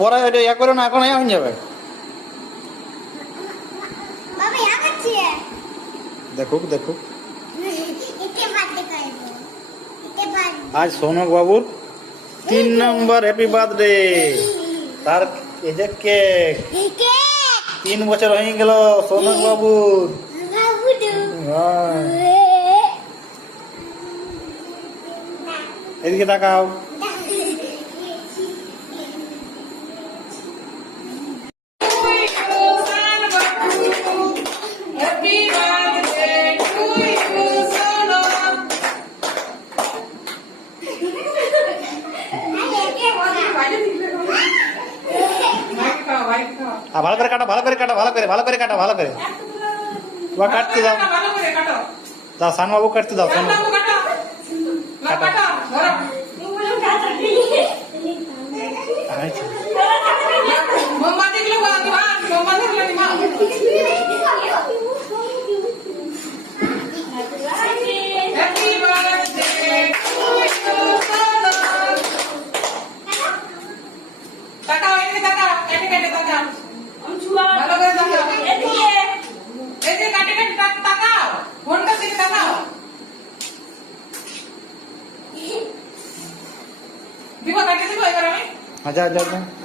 পরে ওইটা ইয়া করে না, এখন ইয়া হয়ে যাবে। দেখুক দেখুক, আজ সৌনক বাবুর 3 নম্বর হ্যাপি বার্থডে। তার এই যে কেক, 3 বছর হয়ে গেল সৌনক বাবুর। এদিকে তাকাও। ভালো করে কাটো, ভালো করে কাটো, ভালো করে, ভালো করে কাটো, ভালো করে। বা কাটতে দাও, দাও সানবাবু কাটতে দাও। আচ্ছা আচ্ছা।